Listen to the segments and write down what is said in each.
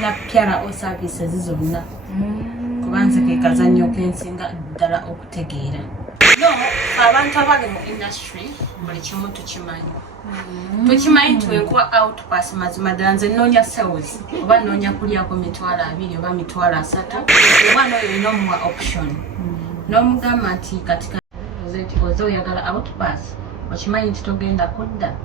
sina PRO services zonna kubanze ke kazanyo kensinga ddala okutegeera no abantu abali mu industry buli kimu tukimanyi tukimanyi tuwenkuwa outpass mazima ddala nze nnoonya sales oba nnoonya kulyako mitwalo 2 oba mitwalo 3 omwana oyo olina omuwa option n'omugamba nti katika oze oyagala outpass okimanyi nti togenda kudda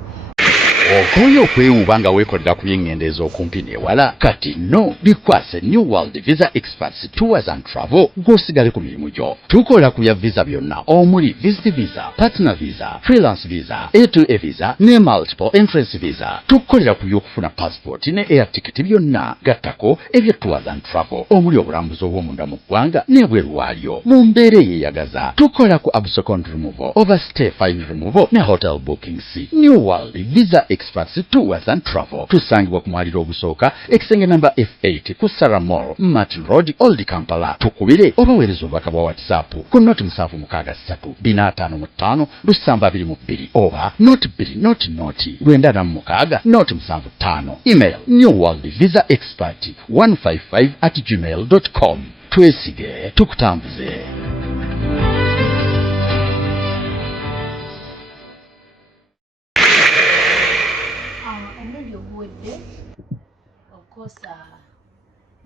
okoye okwewuuba nga weekolera ku by'engendeeza okumpi n'ewala kati no bikwase New World Visa Experts Tours and Travel ng'osigale ku mirimu gyo. Tukola ku bya visa byonna omuli Visit Visa, Partner Visa, Freelance Visa, A2A Visa ne Multiple Entrance Visa. Tukolera ku by'okufuna passport ne air ticket byonna gattako ebya Tours and Travel omuli obulambuzi obw'omunda mu ggwanga n'ebweru waalyo mu mbeera eyeeyagaza. Tukola ku abscond removal, overstay fine removal ne hotel bookings. New World Visa Experts Tours and Travel tusangibwa ku mwaliro ogusooka ekisenge namba F8 ku Sarah Mall Martin Road Old Kampala. Tukubire obaweereza obubaka bwa WhatsApp ku noti 763 455 722 oba noti 2 noti 946 noti 75. Email newworldvisaexpert155@gmail.com. Twesige tukutambuze.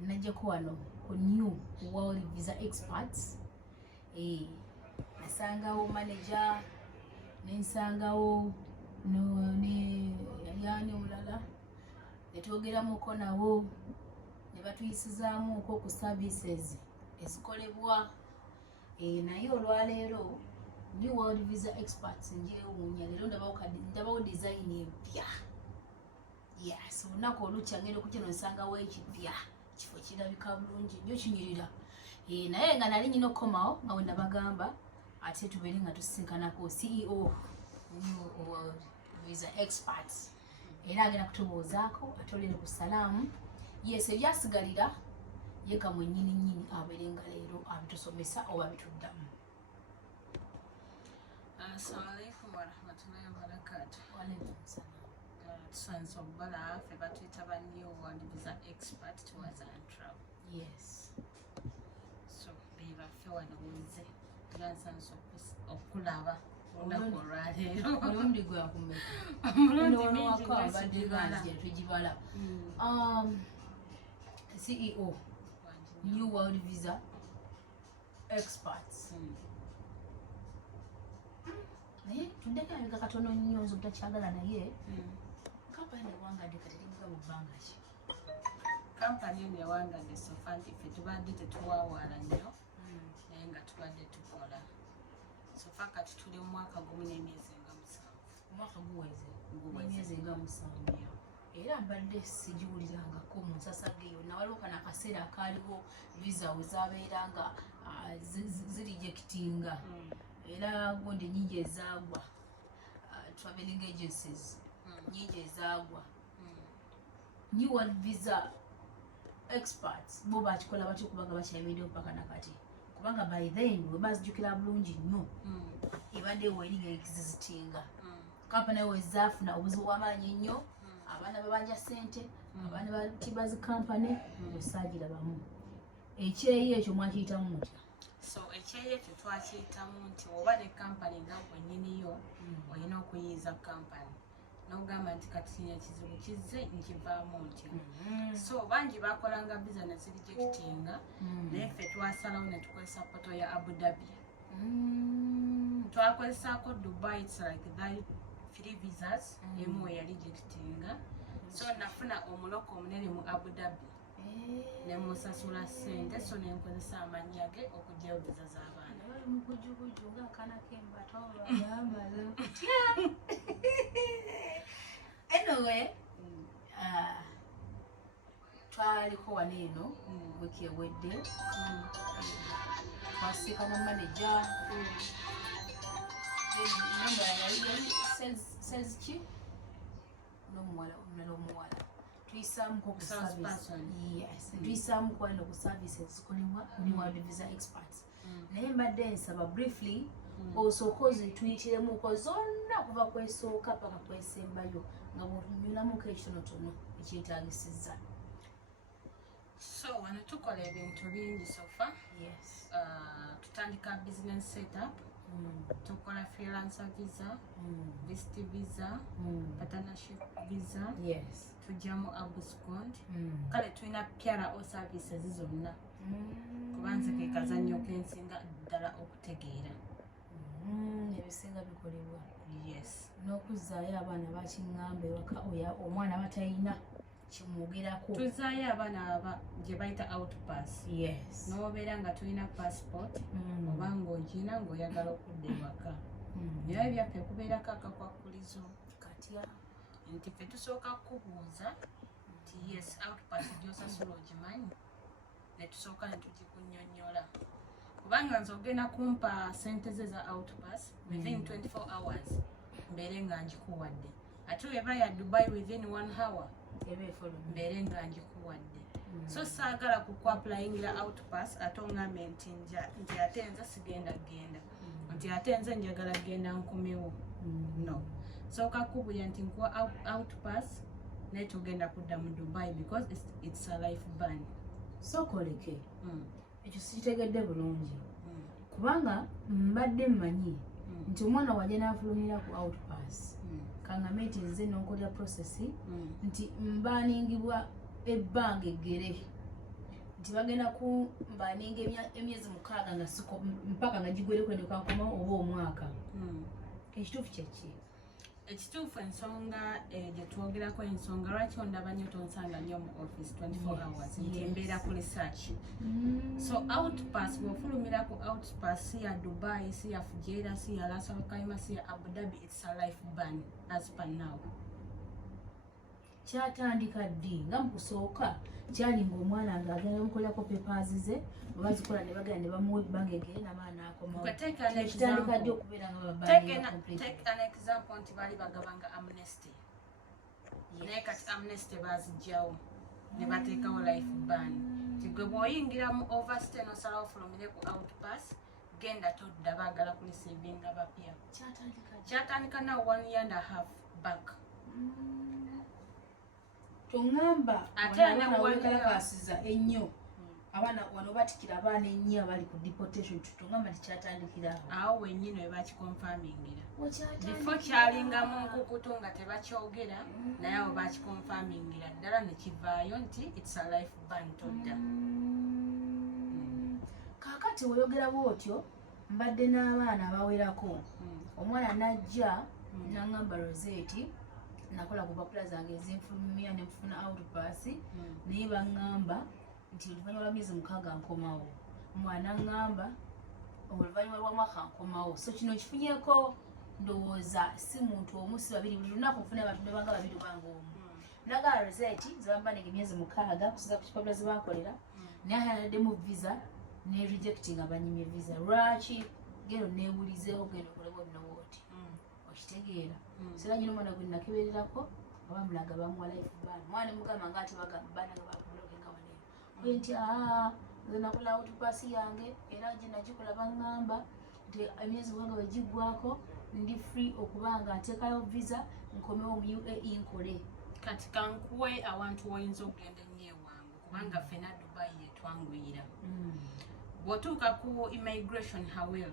Najja kuwano ku New World Visa Experts nasangawo manager nensangawo ne yani olala netwogeramuko nawo ne batuyisizaamuko ku services ezikolebwa naye olwaleero New World Visa Experts njewuunya leero ndabawo design empya yes olunaku olukya ngenda okukino nsangawo ekipya kifo kirabika bulungi nnyo kinyirira naye nga nali nyina okukomawo nga bwe nabagamba ate tubeere nga tusisinkanako CEO New World Visa Experts era agenda kutubuuzaako ate olere ku salaamu yes ebyasigalira yeka mwennyini nnyini abeere nga leero abitusomesa oba bituddamu. Assalamu alaikum warahmatullahi wabarakatuh. Wa alaikum salaam. Sanso bala fe batwita ba New World Visa Expert Tours and Travel. Yes. So biba fe wano wize sanso okulaba olunaku olwaleero omulundi gwa kumeka omulundi mingi abadde banzije tugibala CEO New World Visa Experts naye tuddeko abika katono nnyo nzo butakyagala naye kampani ewangadde kateringa mu bbanga ki kampani eno ewangadde sofa nti ffe tubadde tetuwawaala nnyo naye nga tubadde tukola sofa kati tuli mu mwaka gumu n'emyezi nga 7 omwaka guweze n'emyezi nga 7 era mbadde sigiwulirangako mu nsasa ge yonna waliwo kana akaseera akaaliwo visa we zabeera nga zirijekitinga era gundi nyingi ezaagwa traveling agencies nyingi ezaagwa New World Visa Experts bo bakikola batyo kubanga bakyayimiridde mpaka nakati kubanga by then we bazijukira bulungi nnyo ebadde weeringa ekizizitinga kampani we zaafuna obuzibu bw'amaanyi ennyo abaana babanja ssente abaana batibazi kampani osaagirabamu ekyeyi ekyo mwakiyitamu mutya so ekyeyi ekyo twakiyitamu nti oba ne kampani nga gwennyiniyo olina okuyiiza kampani n'ogamba nti kati kino ekizibu kizze nkivaamu ntya so bangi bakolanga visa ne zirijekitinga naye ffe twasalawo ne tukozesa poto ya Abu Dhabi twakozesaako Dubai it's like that 3 visas emu eyarijekitinga so nafuna omuloko omunene mu Abu Dhabi ne musasula ssente so nenkozesa amannya ge okuggyayo visa z'abaana mukujukuju ng'akaana k'embato yambala anyway twaliko wano eno wiiki ewedde twasiikana manager sales ki n'omuwala tuyisaamuko ku service yes tuyisaamu kwano ku services zikolebwa New World Visa Experts naye mbadde nsaba briefly osooka ozituyitiremu zonna kuva kwesooka paka kwesembayo nga bw'otunyulamuko ekitonotono ekyetaagisizza. So wano tukola ebintu bingi sofa. Yes. Tutandika business setup. Tukola freelancer visa, visit visa, partnership visa. Yes. Tujamu abuscond. Kale tulina pyara o services zonna. Kubanze ke kazannyo kensinga ddala okutegeera. Ebisinga bikolebwa. Yes. N'okuzaayo abaana bakiŋŋamba ewaka oya omwana batalina kimwogerako. Tuzaayo abaana gye bayita outpass. Yes. N'obeera nga tulina passport oba ng'ogina ng'oyagala okudda ewaka. Naye byaffe kubeerako akakwakulizo Katya. nti ffe tusooka kubuuza nti yes outpass gy'osasula ogimanyi ne tusooka ne tugikunnyonnyola. Kubanga nze ogenda kumpa sente ze za outpass within 24 hours mbeere nga ngikuwadde. Ate weba ya Dubai within 1 hour mbeere nga ngikuwadde. So saagala kukuapplyingira outpass ate ongambe nti ate nze sigenda genda. Nti ate nze njagala genda nkomewo. No. Sooka kubulya nti nkuwa outpass naye tugenda kudda mu Dubai because it's a life ban. So koleke. Ekyo sikitegedde bulungi. Kubanga mbadde mmanyi nti omwana wajja n'afulumira ku outpass. Kangambe nti nze n'onkolera process nti mbaaningibwa ebbanga eggere. Nti bagenda ku mbaaninga emyezi 6 nga siko mpaka nga gigwereko ne kankomawo oba omwaka. Ekituufu kyeki? Ekituufu ensonga gye twogerako ensonga lwaki ondaba nnyo tonsanga nnyo mu office 24 hours nti mbeera ku research. So outpass bw'ofulumira ku outpass si ya Dubai, si ya Fujairah, si ya Ras Al Khaimah, si ya Abu Dhabi, it's a life ban as per now. Kyatandika ddi nga mukusooka kyali ng'omwana ng'agenda mukolako papers ze oba zikola ne bagenda ne bamuwa ebbanga eggere n'amaana n'akomawo. Kitandika ddi okubeera nga Take an example nti baali bagabanga amnesty. Naye kati amnesty baazigyawo ne bateekawo life ban. Nti gwe bw'oyingira mu overstay n'osalawo ofulumire ku outpass genda todda baagala kurisivinga bapya. Kyatandika now 1.5 years back. Tongamba abaana bakalakasiza ennyo abaana wano batikira abaana ennyo abali ku deportation tongamba tikyatandikira awo wennyini we bakikonfamingira before kyalinga mu nkukutu nga tebakyogera naye awo bakikonfamingira ddala ne kivaayo nti it's a life ban todda. Kaakati weyogera bw'otyo mbadde n'abaana abawerako omwana najja n'angamba Rosette nakola ku papula zange ezinfulumya ne nfuna outpass naye baŋŋamba nti oluvannyuma lwa myezi 6 nkomawo. Omwana aŋŋamba oluvannyuma lw'omwaka nkomawo. So kino kifunyeko ndowooza si muntu omu si babiri buli lunaku nfuna abantu ne banga babiri banga omu. Nagala Rosette zebambanega emyezi 6 kusiza ku kipapula ze bankolera naye ayaladdemu visa ne rejecting abanyimye visa. Lwaki? Gero neebulizeewo genda okolebwa binowooti. Okitegeera sera nyina omwana gwe nakebererako abamulaga bamuwa life ban. Mwana mugamba nga ate bagamba baana bakulogenga waneyo kwe nti nze nakola outpass yange era gye nagikola baŋŋamba nti emyezi bwanga bwe giggwako ndi free okuba nga nteekayo visa nkomewo mu UAE nkole. Kati kankuwe awantu woyinza okugenda ennyo ewangu kubanga ffena Dubai yetwanguyira. Bw'otuuka ku immigration hawel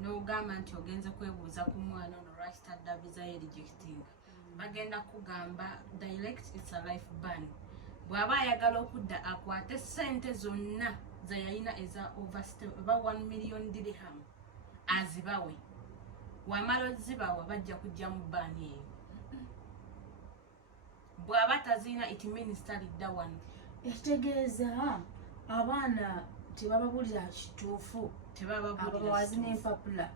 n'ogamba nti ogenze kwebuuza ku mwana ono lwaki tadda visa ye rejectinga bagenda kugamba direct it's a life ban. Bw'aba ayagala okudda akwate ssente zonna ze yalina eza overstay oba 1 million dirham azibawe. Wamala ozibawa bajja kujja mu baani eyo. Bw'aba tazina it means talidda wano. Ekitegeeza abaana tebababulira kituufu ababawazi n'empapula.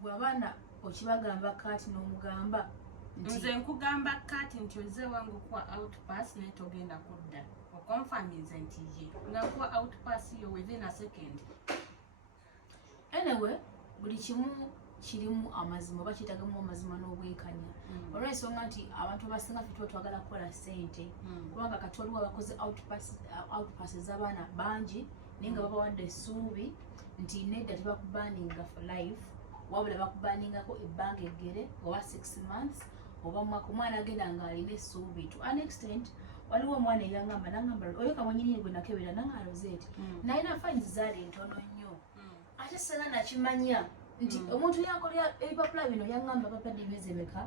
Bwe abaana okibagamba kati n'omugamba nze nkugamba kati nti oze wangu kuwa outpass naye togenda kudda okonfaminze nti ye nga kuwa outpass yo within a second. Anyway buli kimu kirimu amazima oba kitagamu amazima n'obwenkanya olw'ensonga nti abantu abasinga ffe tuba twagala kukola ssente kubanga kati waliwo abakoze outpass z'abaana bangi naye nga babawadde essuubi nti nedda tebakubaninga for life wabula bakubaningako ebbanga eggere oba 6 months oba mwaka. Omwana agenda ng'alina essuubi to an extent waliwo omwana eyangamba nangamba oyo kamwenyini gwe nakebera nanga Rosette nalina fines zaali ntono nnyo ate sena nakimanya nti omuntu yakolera ebipapula bino yangamba bapadde emyezi emeka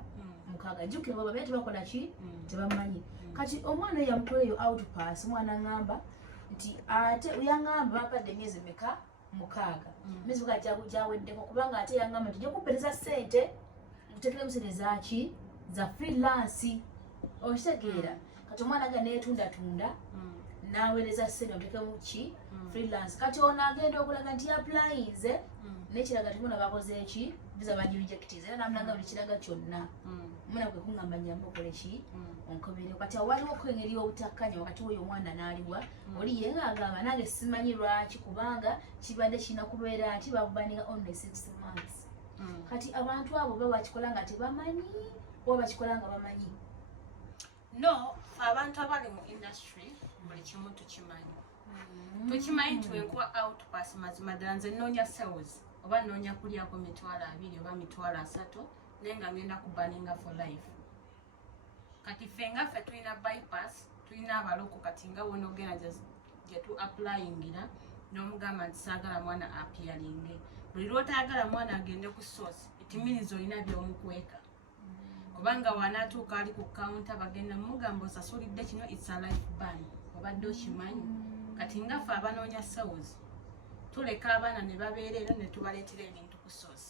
mukaaga jjukira baba bye tebakola ki tebamanyi kati omwana yamukoleyo outpass mwana ngamba nti ate yangamba bapadde emyezi emeka mukaaga emyezi jaweddeko kubanga ate yangamba nti jokupereza ssente ngutekere musente zaki za freelance okitegeera kati omwana aga neetundatunda naweereza ssente omutekemu ki freelance kati ono agenda okulaga nti yaplayinze nekiraga timuna bakoze eki visa bagirejectize era namulanga buli kiraga kyonna muna kwe kungamba nyamba okole ki onkobere kati waliwo kwengeri obutakkanya wakati woyo omwana n'aliwa oli yenga agamba nange simanyi lwaki kubanga kibadde kirina kubeera nti bakubaninga only 6 months kati abantu abo baba bakikola nga tebamanyi oba bakikola nga bamanyi no abantu abali mu industry buli kimu tukimanyi tukimanyi nti wenkuwa outpass mazima ddala nze nnoonya sales oba nnoonya kulyako 200 oba 300 naye nga ngenda kubaninga for life kati ffe nga ffe tulina bypass tulina abaloko kati nga wonogera gye tu applyingira n'omugamba nti saagala mwana appearinge buli lwotayagala mwana agende ku source itimirizo olina by'omukweka kubanga wanaatuuka ali ku counter bagenda mugamba osasulidde kino it's a life ban obadde okimanyi kati nga ffe abanoonya sales tuleka abaana ne babeerera ne tubaleetera ebintu ku source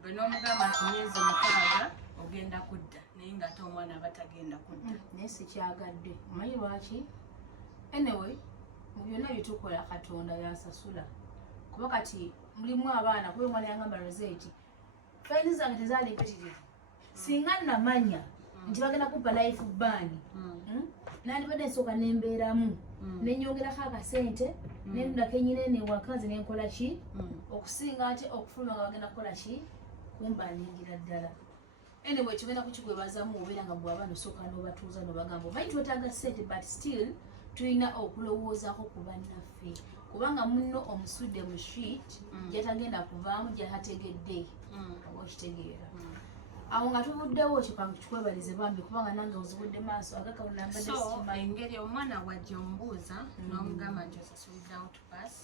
bwe n'omugamba nti myezi 6 ogenda kudda naye ng'ate omwana aba tagenda kudda naye sikyagadde omanyi lwaki anyway mu byonna byetukola katonda yasasula kuba kati mulimu abaana kuba omwana yangamba Rosette faini zange tezaali mpitirivu singa namanya nti bagenda kubba life ban nandibadde nsooka nembeeramu nenyongerako akasente nendako enyinene wakazi nenkola ki okusinga ate okufuluma nga bagenda kukola ki kumbaningira ddala anyway tugenda kukigwebazamu obeera nga bwaba nosooka nobatuuza nobagamba omanyi twetaaga sente but still tulina okulowoozaako ku bannaffe kubanga munno omusudde mu street gyatagenda kuvaamu gyatategedde oba okitegeera awo nga tubuddewo kikwange tukwebalize bambi kubanga nange ozibudde maaso so engeri omwana wajja omubuuza n'omugamba nti osasulidde outpass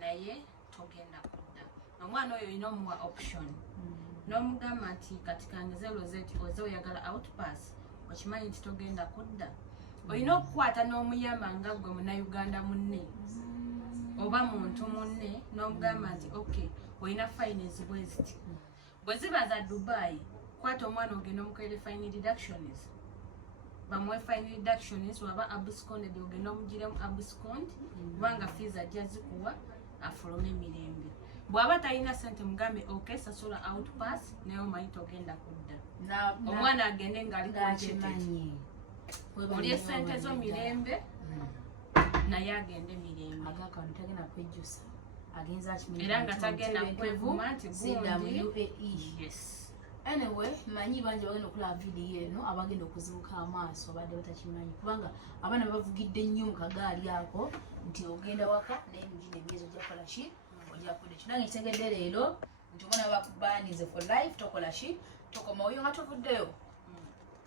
naye togenda kudda omwana oyo olina omuwa option n'omugamba nti kati kange Rosette oze oyagala outpass okimanyi nti togenda kudda olina okukwata n'omuyamba nga gwe munnayuganda munne oba muntu munne n'omugamba nti okay olina fines bwe ziti bwe ziba za Dubai kwata omwana ogenda omukolere fine reductions bamuwe fine reductions waba absconded ogenda omugiremu abscond kubanga fees ajja zikuwa afulume emirembe bw'aba talina sente mugambe okay sasula outpass naye omanyi togenda kudda omwana agende ng'ali kukimanyi olye sente zo mirembe naye agende mirembe agakano tagenda kwejjusa agenza kimanyi era nga tagenda kwevuma nti gundi yes anyway manyi bangi bagenda okulaba vidiyo eno abagenda okuzibuka amaaso abadde batakimanyi kubanga abaana bavugidde nnyo mu kagaali ako nti ogenda waka naye mugina emyezo ojjakola ki ojja kudda ekyo nange kitegedde leero nti omwana bakubanize for life tokola ki tokoma oyo nga tuvuddeyo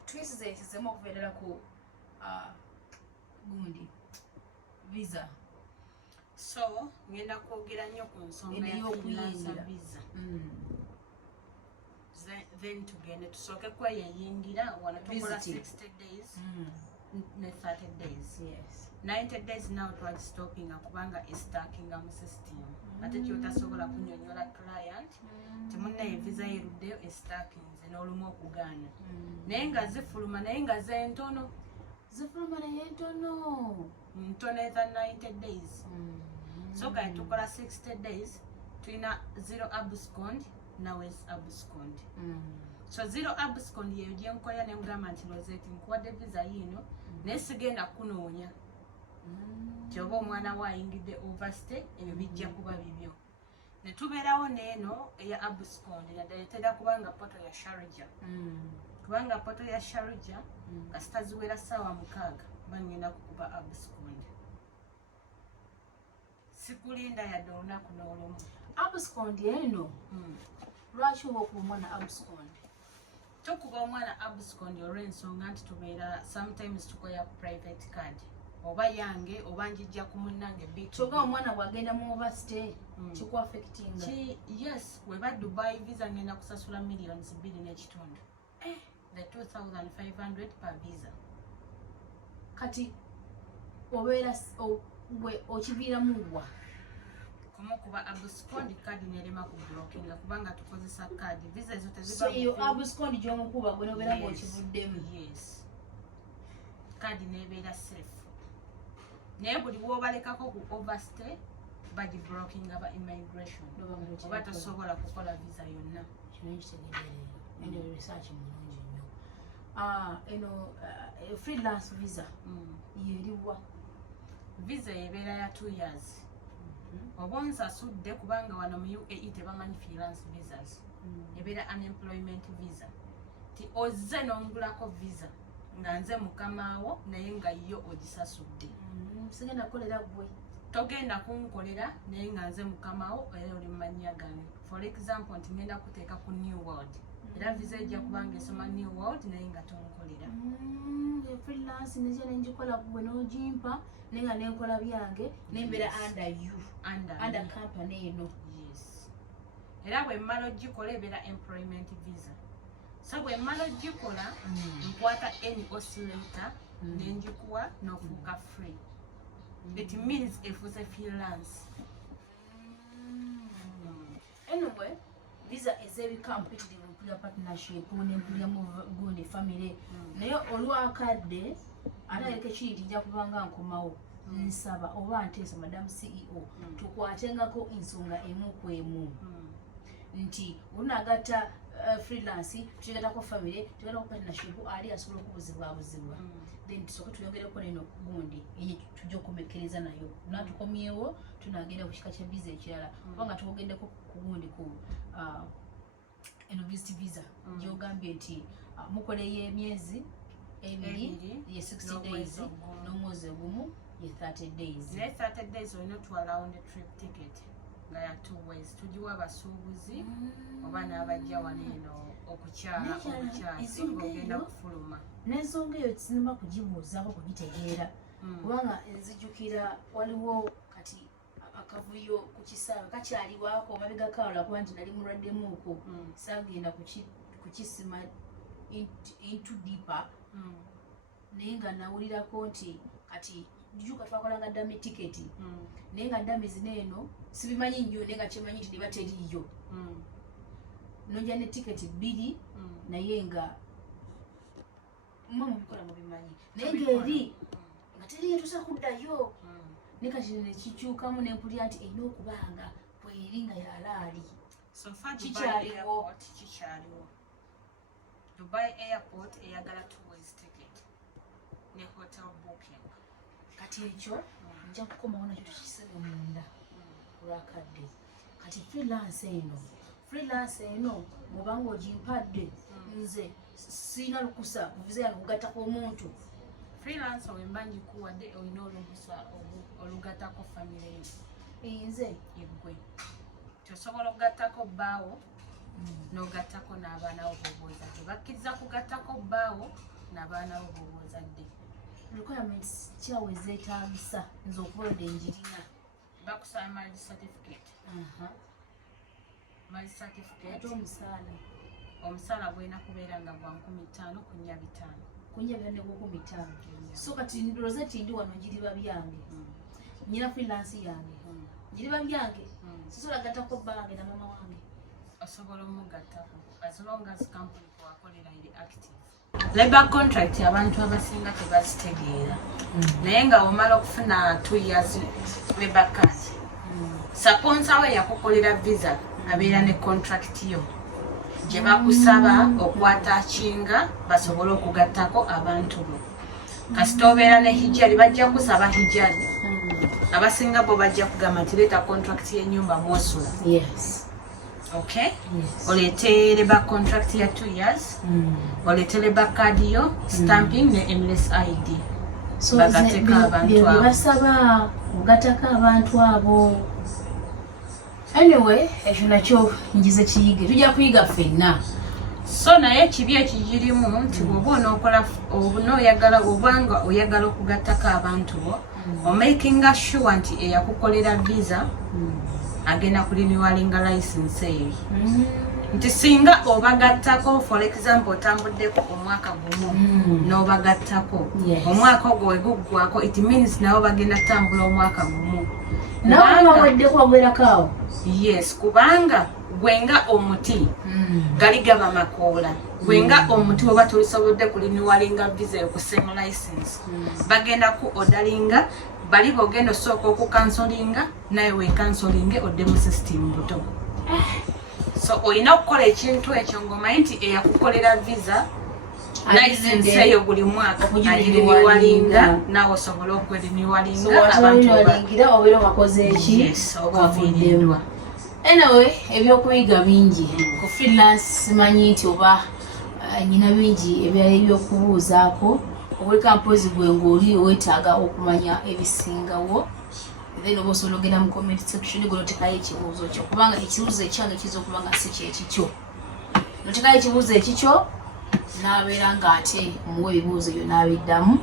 twisize ensizemu okuva eddala ku gundi visa so ngenda kwogera nnyo ku nsonga y'okuyingira visa then tugende tusooke kweyeyingira wano tukola 60 days ne 30 days yes 90 days now twagistoppinga kubanga istackinga mu system ate kyotasobola kunyonyola client temunnaye visa yeruddeyo istackinze n'olumu okugaana naye nga zifuluma naye nga zentono zifuluma naye ntono ntono eza 90 days so kati tukola 60 days tulina 0 abscond nawe abscond so 0 abscond yeyo gyenkolera ne mugamba nti Rosette nkuwadde visa yino naye sigenda kunoonya kyoba omwana waayingidde overstay ebyo bijja kuba bibyo ne tubeerawo n'eno eya abscond naddala etera kubanga poto ya Sharjah kubanga poto ya Sharjah kasita ziwera ssaawa 6 bangenda kukuba abscond sikulinda yadde olunaku n'olumu abscond eno lwaki oba okuba omwana abscond Tokuba omwana abscond olw'ensonga nti tubeera sometimes tukoya private card oba yange oba njijja ku munnange kyokka omwana bw'agenda mu overstay kiku affectinga yes weba Dubai visa ngenda kusasula millions 2.5 the 2,500 per visa kati obeera okiviiramu wa kumukuba abscond card nerema ku blocking kubanga tukozesa card visa ezo so iyo abscond gy'omukuba gwe nobeera ng'okivuddemu yes card nebeera safe naye buli bw'obalekako ku overstay bagi blocking aba immigration oba tosobola kukola visa yonna kino kitegeerera eno research mulungi nnyo eno freelance visa yeriwa visa ebeera ya 2 years oba onsasudde kubanga wano mu UAE tebamanyi freelance visas ebeera unemployment visa ti ozze n'ongulako visa nga nze mukamaawo naye nga yo ogisasudde sigenda kukolera gwe togenda kunkolera naye nga nze mukamaawo era oli mumanya gange for example nti ngenda kuteeka ku New World era visa ejja kubanga esoma New World naye nga tonkolera freelance nezia nenjikola gwe n'ogimpa naye nga nenkola byange nembeera under you under company eno yes era bwe mmala ogikola ebeera employment visa so bwe mmala ogikola nkwata NOC letter nenjikuwa n'ofuuka free it means efuuse freelance anyway visa ez'ebika mpitirivu empulira partnership nempulira mu gundi family naye olwakadde ate aleke kiri tijja kubanga nkomawo nsaba oba nteesa Madam CEO tukwatengako ensonga emu ku emu nti unagatta freelance tugatako family tugatako partnership ali asobola okubuzibwabuzibwa then tusoke tuyongereko neno gundi enye tujja okumekereza nayo natukomyewo tunagenda ku kika kya visa ekirala kubanga tugendeko ku gundi ku eno visit visa gyogambye nti mukoleyo emyezi ebiri ye 60 days n'omwezi ogumu ye 30 days naye 30 days olina otwala on the trip ticket nga ya 2 ways tugiwa abasuubuzi oba n'abajja wano eno okukyala obukyasi ng'ogenda kufuluma n'ensonga eyo sinema kugibuuzaako kugitegeera kubanga nzijukira waliwo kati akavuyo ku kisaawe kakyaliwaako mabega kawala kuba nti nali mulwaddemuuko saagenda kukisima into deeper naye nga nawulirako nti kati jujuka twakolanga ddame tiketi naye nga ddame zino eno sibimanyi nnyo naye nga kyemanyi nti neba teriiyo nojja ne tiketi 2 naye nga mwe mubikola mubimanyi naye ng'eri nga teriiyo tusa kuddayo naye kati nekikyukamu nempulira nti erina okubanga bweri nga yalaali kikyaliwo Dubai airport eyagala 2 ways ticket ne hotel booking kati ekyo nja kukomawo nakyo tukisebe munda olwakadde kati freelance eno bwobanga ogimpadde nze sirina lukusa kuviza yange kugattako omuntu freelance wemba njikuwadde olina olukusa olugattako famire nze yeggwe tosobola okugattako bbaawo n'ogattako n'abaana bo bobozadde bakkiriza kugattako bbaawo n'abaana bo bobozadde requirements kyaweza etaagisa nze okubolodde njirina bakusaba marriage certificate marriage certificate ate omusaala gwena kubeera nga gwa 15 ku 5 so kati rosette ndi wano njiriba byange nyina freelance yange njiriba byange sisobola gattako bbange na mama wange osobola omugattako as long as company twakolera iri active labor contract abantu abasinga tebazitegeera naye nga omala okufuna 2 years labor card saponsa we yakukolera visa abeera ne contract yo gye bakusaba okwatachinga basobole okugattako abantu bo kasita obeera ne hijali bajja kusaba hijali abasinga bo bajja kugamba nti leeta contract y'ennyumba mwosula okay olete labor contract ya 2 years olete labor card yo stamping ne Emirates ID so basaba kugattako abantu abo anyway ekyo nakyo njize kiyige tujja kuyiga ffenna so naye kibi ekigirimu nti bw'oba onookola obanga oyagala okugattako abantu bo omakinga sure nti eyakukolera visa agenda kulinewalinga license eyo nti singa obagattako for example otambuddeko omwaka gumu n'obagattako omwaka ogwo weguggwako it means nabo bagenda tambula omwaka gumu yes kubanga gwenga omuti gali gaba makoola gwenga omuti oba tulisobodde kulinewalinga visa yokusema license bagenda ku odalinga bali bogenda osooka okukansolinga naye wekansolinge odde mu system buto so olina okukola ekintu ekyo ng'omanyi nti eyakukolera visa license eyo buli mwaka agiriniwalinga naawe osobola okwerinniwalinga abantu obeera wakoze eki okaviiriddwa. Anyway, ebyokuyiga bingi ku freelance manyi nti oba nyina bingi ebyokubuuzaako obuleka mpozi gwe ng'oli weetaaga okumanya ebisingawo then oba osobola ogenda mu comment section golotekayo ekibuuzo kyo kubanga ekibuuzo ekyange kiyinza okuba nga si kyekikyo notekayo ekibuuzo ekikyo n'abeera ng'ate omuwa ebibuuzo ebyo n'abiddamu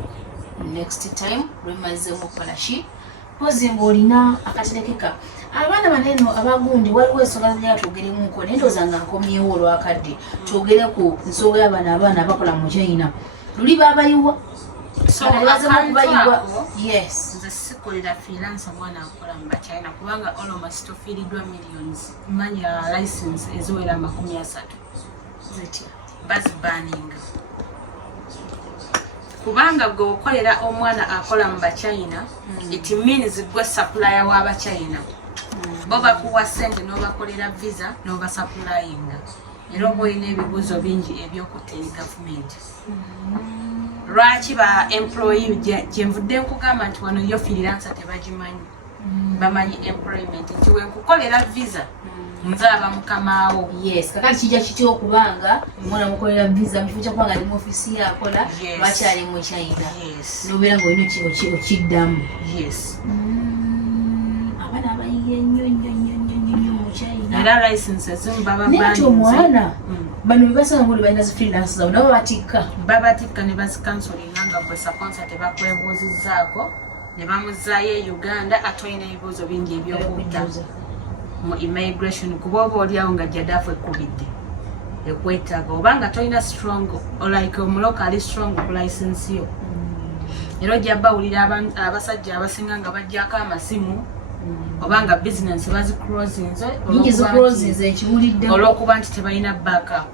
next time lwemazemu okukola ki mpozi ng'olina akaterekeka abaana baneno abagundi waliwo ensonga zinga twogeremuko naye ndowooza nga nkomyewo olwakadde twogere ku nsonga y'abaana abakola mu China luli babayiwa yes nze sikolera freelance omwana akola mu China kubanga almost tofiiriddwa millions manya license eziwera 30 zitya bazibaninga kubanga gwe okolera omwana akola mu China it means gwe supplier w'aba China bo bakuwa sente n'obakolera visa n'obasupplyinga era oba olina ebibuuzo bingi ebyokutera gavumenti lwaki ba employee gyenvudde nkugamba nti wano yo freelance tebagimanyi bamanyi employment nti wenkukolera visa nzaaba mukamaawo yes kakati kijja kitya okubanga omwana mukolera visa mukifo kyokubanga ali mu ofisi yakola lwaki ali mu China nobeera ngaolina okiddamu abaana abayiga ennyo mu China era license ezimu baba nti omwana bano bebasanga ngoli balina zi freelance zaabo nabo babatikka ne bazikansolinga nga gwe saponsa tebakwebuuzizzaako ne bamuzaayo e Uganda ate olina ebibuuzo bingi ebyokudda mu immigration kuba oba oliawo nga jjadaafu ekkubidde ekwetaaga oba nga tolina strong like omuloka ali strong ku license yo era ojja bawulira abasajja abasinga nga bajjako amasimu oba nga business baziclosinze olw'okuba nti tebalina backup.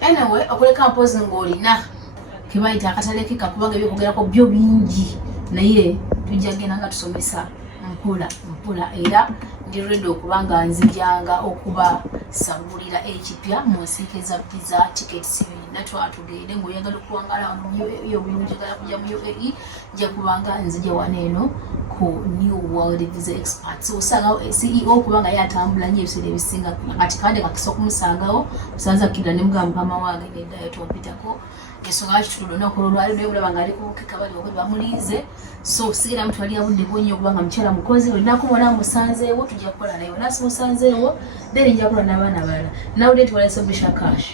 Anyway, okuleka mpozi ng'olina kebayita akatalekeka kubanga ebyokugerako byo bingi naye tujja genda nga tusomesa mpula era ndirudde okubanga nzijanga okuba sabulira ekipya mu nsiike za visa tickets bina twatugende ng'oyagala okuwangala oyagala kujja mu UAE nja kubanga nzija waneeno ku New World Visa Experts osanga CEO kubanga yatambula nnyo ebiseera ebisinga kati kande kakisa okumusangawo osanza kidda ne mugamba mama wange neddayo tompitako ensonga lwaki tutulona okola olwaliro naye bulaba ng'ali kubukeka bali obwe bamuliize so sigera mutwali abudde bwonnyo okubanga mukyala mukozi olinaku mwona musanzeewo tujja kukola naye onasi musanzeewo then nja kukola n'abaana balala nawudde nti walese Brisha Cash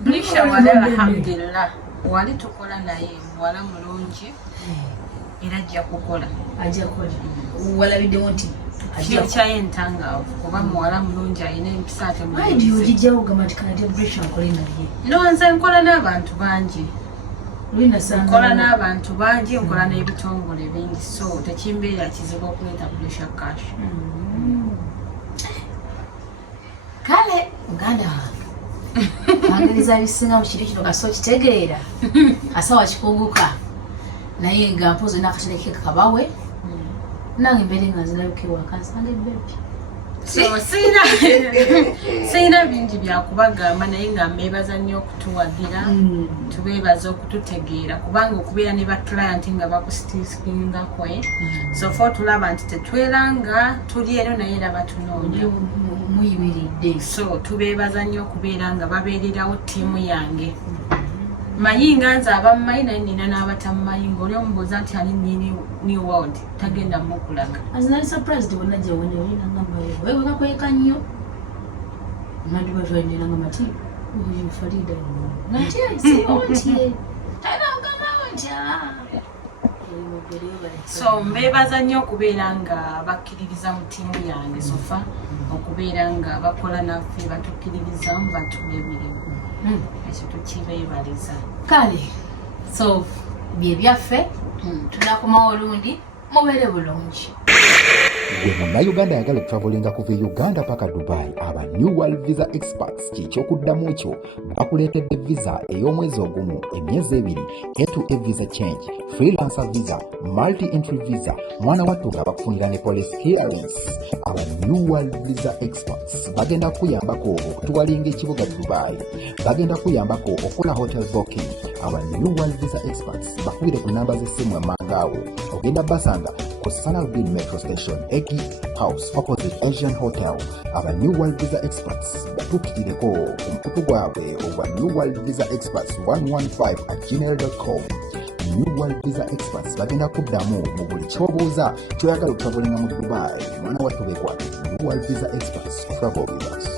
Brisha wali alhamdulillah wali tukola naye muwala mulungi era ajja kukola walabiddemu nti kyaye ntangaavu kuba muwala mulungi alina empisa ate ojijjawo ogamba nti kanatya Brisha nkole naye no nze nkola n'abantu bangi nkola n'abantu bangi nkola n'ebitongole bingi so tekimbeera kizibu okuleeta Brisha Cash. Kale muganda wange angiriza bisinga mu kintu kino kaso kitegeera asawa kikuguka naye nga mpozi n'akaterekeka kabawe nange mbeere nga nzirabika ewaka nsanga ebbebi so sirina bingi byakubagamba naye nga mbeebaza nnyo okutuwagira tubeebaza okututegeera kubanga okubeera ne baclient nga bakusitiskingakwe so fe tulaba nti tetweranga tuli eno naye era batunoonya muyimiridde so tubeebaza nnyo okubeera nga babeererawo ttiimu yange mayinga nze abammayi naye nina n'abatammayi ng'oli omubuuza nti ali new world tagenda mukulaga. Azinali surprised wonna gye wona olina ngamba wewe kakweka nnyo mandi bavanira nga mati uyu Farida nati si ontie tana ngamba ntya. So mbeebaza nnyo okubeera nga bakkiririza mu ttiimu yange sofa okubeera nga bakola naffe batukkiririzamu batulebirimu ekyo tukibeebaliza. Kale so bye byaffe tunakomawo olundi mubeere bulungi. Gwe munnayuganda ayagala okutravyolinga kuva e Uganda paka Dubai, aba New World Visa Experts ky'ekyokuddamu ekyo bakuleetedde visa ey'omwezi ogumu, emyezi 2, A2A visa change, freelancer visa, multi-entry visa, mwana wattu nga bakufunira ne police clearance. Aba New World Visa Experts bagenda kuyambako okutuwalinga ekibuga Dubai, bagenda kuyambako okukola hotel booking. Aba New World Visa Experts bakubire ku namba z'essimu amangaawo, ogenda basanga ku Salabin Metro Station, Eki House opposite Asian Hotel. Aba New World Visa Experts batuukirireko ku mukutu gwabwe ogwa New World Visa Experts 115@gmail.com. New World Visa Experts bagenda kuddamu mu buli ky'obuuza ky'oyagala okutravyolinga mu Dubai. Mwana wattu beekwate New World Visa Experts, travel with us.